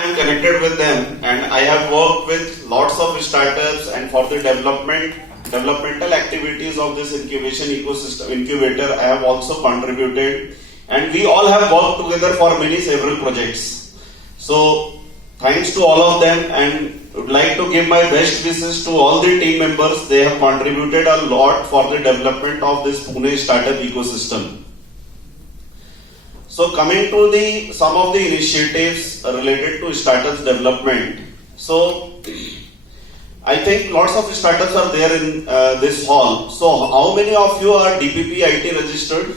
I am connected with them, and I have worked with lots of startups, and for the developmental activities of this incubation ecosystem incubator, I have also contributed, and we all have worked together for several projects. So thanks to all of them, and would like to give my best wishes to all the team members. They have contributed a lot for the development of this Pune startup ecosystem. So coming to some of the initiatives related to startups development. So I think lots of startups are there in this hall. So how many of you are DPP IT registered?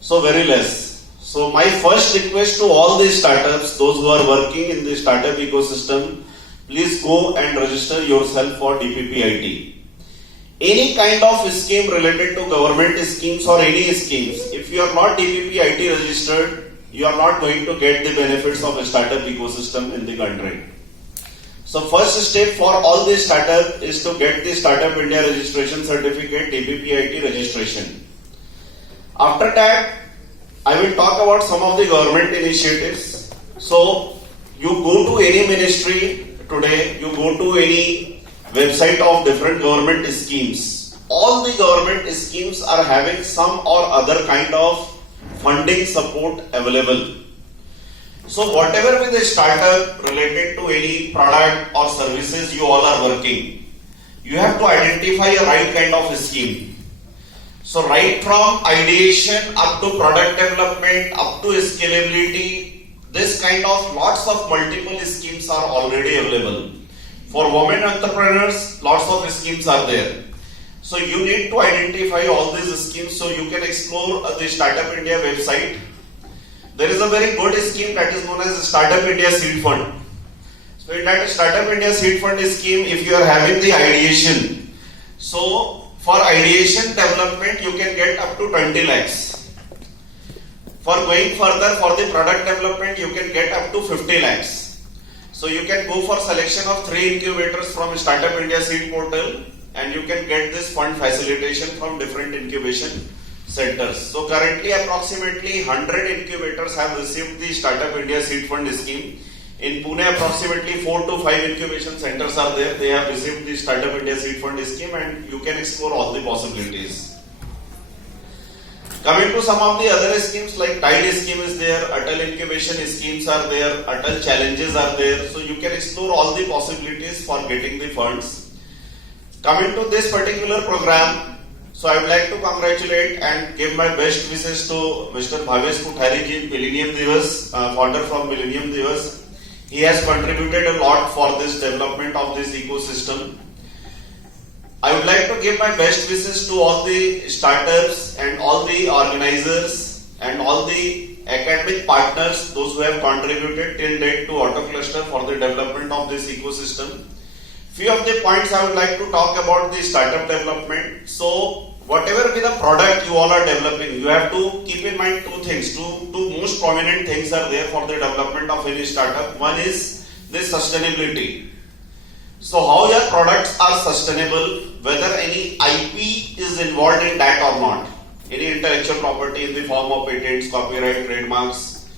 So very less. So my first request to all the startups, those who are working in the startup ecosystem, please go and register yourself for DPP IT. Any kind of scheme related to government schemes or any schemes, if you are not DPP IT registered, you are not going to get the benefits of a startup ecosystem in the country. So first step for all the startup is to get the Startup India registration certificate, DPP IT registration. After that, I will talk about some of the government initiatives. So you go to any ministry today, you go to any website of different government schemes. All the government schemes are having some or other kind of funding support available. So whatever with the startup related to any product or services you all are working, you have to identify a right kind of scheme. So right from ideation up to product development, up to scalability, this kind of lots of multiple schemes are already available. For women entrepreneurs, lots of schemes are there. So you need to identify all these schemes so you can explore the Startup India website. There is a very good scheme that is known as Startup India Seed Fund. So in that Startup India Seed Fund scheme, if you are having the ideation, so for ideation development, you can get up to 20 lakhs. For going further, for the product development, you can get up to 50 lakhs. So you can go for selection of 3 incubators from Startup India Seed Portal, and you can get this fund facilitation from different incubation centers. So currently approximately 100 incubators have received the Startup India Seed Fund scheme. In Pune, approximately 4 to 5 incubation centers are there. They have received the Startup India Seed Fund scheme, and you can explore all the possibilities. Coming to some of the other schemes like Tide scheme is there, Atal incubation schemes are there, Atal challenges are there. So you can explore all the possibilities for getting the funds. Coming to this particular program, so I would like to congratulate and give my best wishes to Mr. Bhavesh Kuthari ji, Millennium Divas, founder from Millennium Divas. He has contributed a lot for this development of this ecosystem. I would like to give my best wishes to all the startups and all the organizers and all the academic partners, those who have contributed till date to Auto Cluster for the development of this ecosystem. Few of the points I would like to talk about the startup development. So whatever be the product you all are developing, you have to keep in mind two things. Two most prominent things are there for the development of any startup. One is the sustainability. So how your products are sustainable, whether any IP is involved in that or not. Any intellectual property in the form of patents, copyright, trademarks.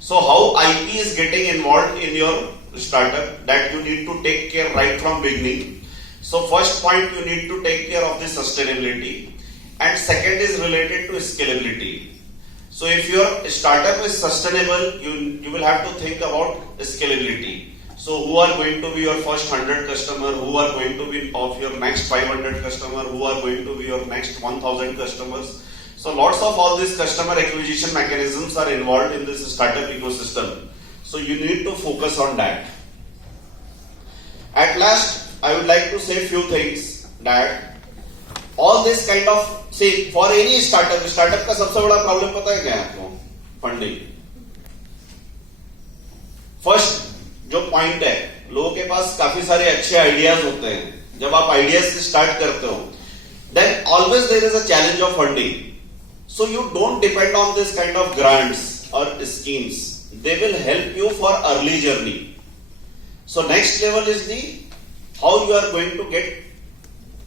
So how IP is getting involved in your startup, that you need to take care right from beginning. So first point, you need to take care of the sustainability, and second is related to scalability. So if your startup is sustainable, you will have to think about scalability. So who are going to be your first 100 customer, who are going to be of your next 500 customer, who are going to be your next 1000 customers. So lots of all these customer acquisition mechanisms are involved in this startup ecosystem. So you need to focus on that. At last, I would like to say a few things that all this kind of, say for any startup का सबसे बड़ा problem पता है क्या है आपको? Funding. First, जो point है, लोगों के पास काफी सारे अच्छे आइडियाज होते हैं. जब आप आइडियाज से स्टार्ट करते हो, then always there is a challenge of funding. So you don't depend on this kind of grants or schemes. They will help you for early journey. So next level is the how you are going to get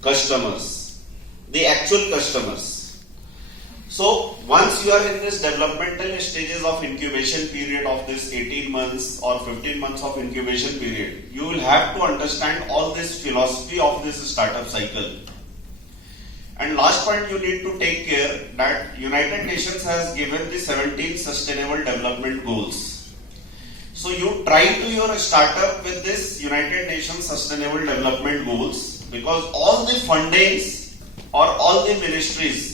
customers, the actual customers. So once you are in this developmental stages of incubation period of this 18 months or 15 months of incubation period, you will have to understand all this philosophy of this startup cycle. And last point you need to take care that United Nations has given the 17 sustainable development goals. So you try to your startup with this United Nations sustainable development goals, because all the fundings or all the ministries,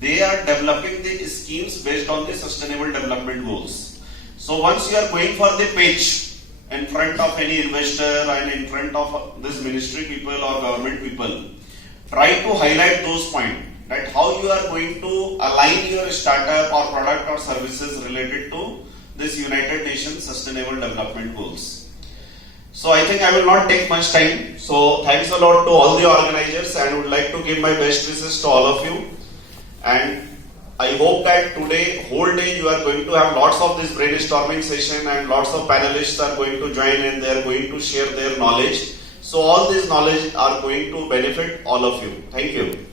they are developing the schemes based on the sustainable development goals. So once you are going for the pitch in front of any investor and in front of this ministry people or government people, try to highlight those points, that how you are going to align your startup or product or services related to this United Nations Sustainable Development Goals. So I think I will not take much time. So thanks a lot to all the organizers, and would like to give my best wishes to all of you. And I hope that today, whole day, you are going to have lots of this brainstorming session, and lots of panelists are going to join and they are going to share their knowledge. So all this knowledge are going to benefit all of you. Thank you.